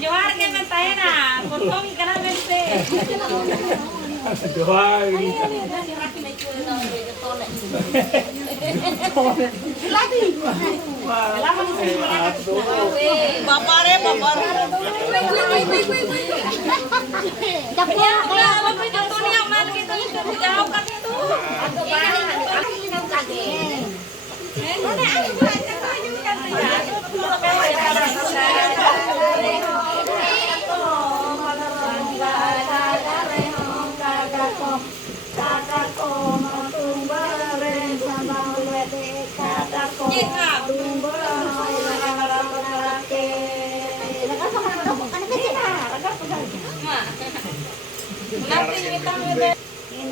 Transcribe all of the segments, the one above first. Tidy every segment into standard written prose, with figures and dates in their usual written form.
Johar ke mentahena, potong kana mente. Johar. Lagi. Lama sih. Bapare. Dapnya kalau penonton yang mana kita jauh kan itu. Aku barang aku minum lagi. Mana aku baca tadi kan nanti kita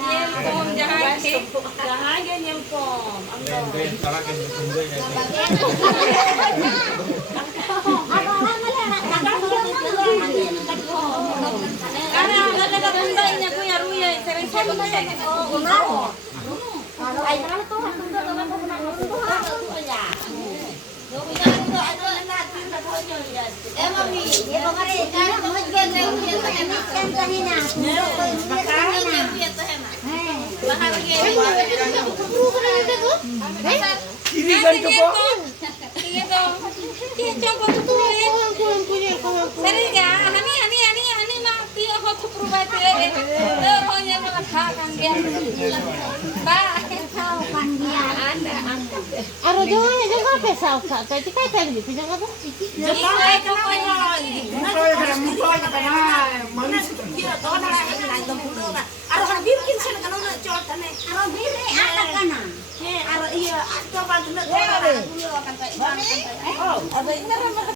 nyempom jahat nyempom karena ada bundanya punya ruya sering Aro jangan jangan pesau kak. Tadi kata tadi pinjam apa?